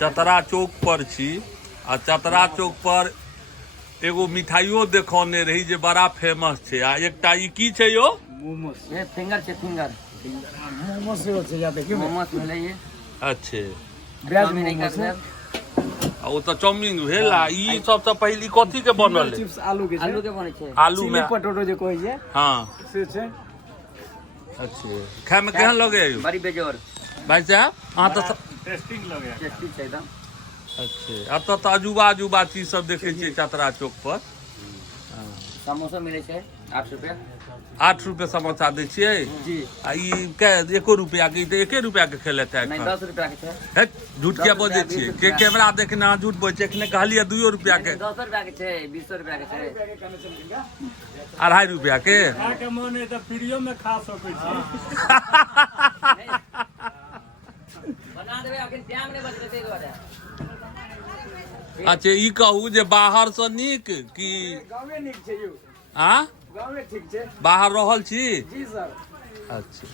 चतरा चौक पर छी आ चतरा चौक पर एगो मिठाइयो देखने रही जे बड़ा फेमस छै आ एकटा ई की छै यो मोमोस ये फिंगर छै फिंगर मोमोस सेहो छै या देखियौ मोमोस मिलै ये अच्छे ब्रेड चाउमीन मोमोस है आ ओ तऽ चाउमीन भेल आ ई सबसँ पहिली कथी के बनल है चिप्स आलू के आलू के बनै छै आलू चिली में पटेटो जे कहै छै हाँ से छै अच्छे खाय में केहन लगे यौ बड़ी बेजोर भाई साहब अहाँ तऽ टेस्टिंग लगे टेस्टी छै एकदम अच्छे एतऽ तऽ अजूबा चीज सब देखै छियै चतरा चौक पर समोसा मिलै छै 8 रुपया 8 रुपए समोसा दै छियै जी आ ई के 1 रुपया के तऽ 1 रुपया के खेलत है नहीं 10 रुपया के छै हे झूठ के बजे छियै 10 के कैमरा देखने अहाँ झूठ बोलै छियै एखने कहलियै 2 रुपया के 10 रुपया के छै 20 रुपया के छै 2.5 रुपया के खा के मन है तऽ फ्रीओ में खा सकै छी बना देबै अखन टाइम नहीं बचतै तै दुआरे अच्छा ई कहू जे बाहर से नीक कि गाँवे नीक छै यौ आ गाँवे ठीक छै बाहर रहल छी जी सर अच्छा